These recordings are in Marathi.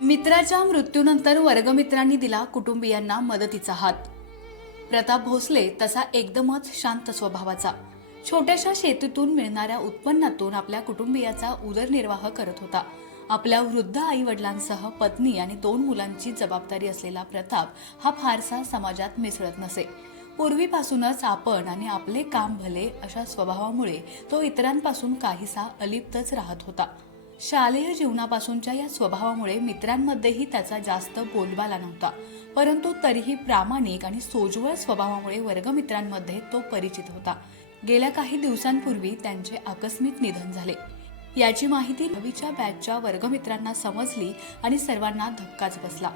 मित्राच्या मृत्यूनंतर वर्गमित्रांनी दिला कुटुंबियांना मदतीचा हात. प्रताप भोसले तसा एकदमच शांत स्वभावाचा. छोट्याशा शेतीतून मिळणाऱ्या उत्पन्नातून आपल्या कुटुंबियाचा उदरनिर्वाह करत होता. आपल्या वृद्ध आई वडिलांसह पत्नी आणि दोन मुलांची जबाबदारी असलेला प्रताप हा फारसा समाजात मिसळत नसे. पूर्वीपासूनच आपण आणि आपले काम भले अशा स्वभावामुळे तो इतरांपासून काहीसा अलिप्तच राहत होता. शालेय जीवनापासूनच्या या स्वभावामुळे मित्रांमध्येही त्याचा जास्त बोलबाला नव्हता. परंतु तरीही प्रामाणिक आणि सोज्वळ स्वभावामुळे वर्गमित्रांमध्ये तो परिचित होता. गेल्या काही दिवसांपूर्वी त्यांचे आकस्मिक निधन झाले. याची माहिती रवीच्या बॅचच्या वर्गमित्रांना समजली आणि सर्वांना धक्काच बसला.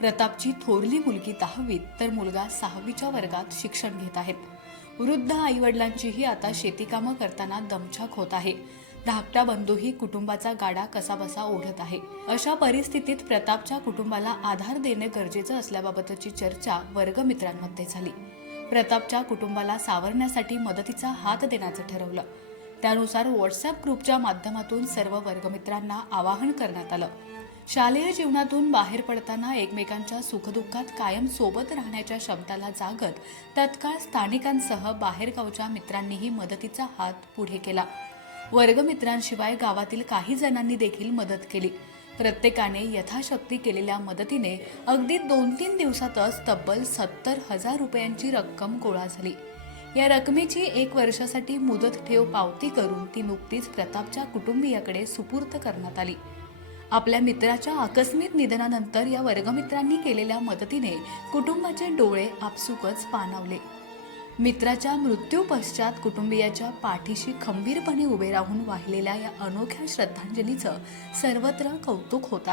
प्रतापची थोरली मुलगी दहावीत तर मुलगा सहावीच्या वर्गात शिक्षण घेत आहेत वृद्ध आईवडिलांचीही आता शेतीकामं करताना दमछाक होत आहे. धाकटा बंधूही कुटुंबाचा गाडा कसाबसा ओढत आहे. अशा परिस्थितीत प्रतापच्या कुटुंबाला आधार देणे गरजेचं असल्याबाबतची चर्चा वर्गमित्रांमध्ये झाली. प्रतापच्या कुटुंबाला सावरण्यासाठी मदतीचा हात देण्याचं ठरवलं. त्यानुसार व्हॉट्सअप ग्रुपच्या माध्यमातून सर्व वर्गमित्रांना आवाहन करण्यात आलं. शालेय जीवनातून बाहेर पडताना एकमेकांच्या सुखदुःखात कायम सोबत राहण्याच्या शब्दाला जागत तत्काळ स्थानिकांसह बाहेरगावच्या मित्रांनीही मदतीचा हात पुढे केला. वर्गमित्रांशिवाय गावातील काही जणांनी देखील मदत केली. प्रत्येकाने यथाशक्ती केलेल्या मदतीने अगदी दोन तीन दिवसातच तब्बल सत्तर हजार रुपयांची रक्कम गोळा झाली. या रकमेची एक वर्षासाठी मुदत ठेव पावती करून ती नुकतीच प्रतापच्या कुटुंबियाकडे सुपूर्त करण्यात आली. आपल्या मित्राच्या आकस्मिक निधनानंतर या वर्गमित्रांनी केलेल्या मदतीने कुटुंबाचे डोळे आपसुकच पाणावले. मित्राच्या मृत्यूपश्चात कुटुंबियाच्या पाठीशी खंबीरपणे उभे राहून वाहिलेल्या या अनोख्या श्रद्धांजलीचं सर्वत्र कौतुक होत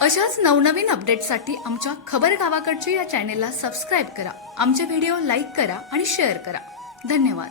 अशाच नवनवीन अपडेट्ससाठी आमच्या खबर गावाकडची या चॅनेलला सबस्क्राईब करा आमचे व्हिडिओ लाईक करा आणि शेअर करा. धन्यवाद.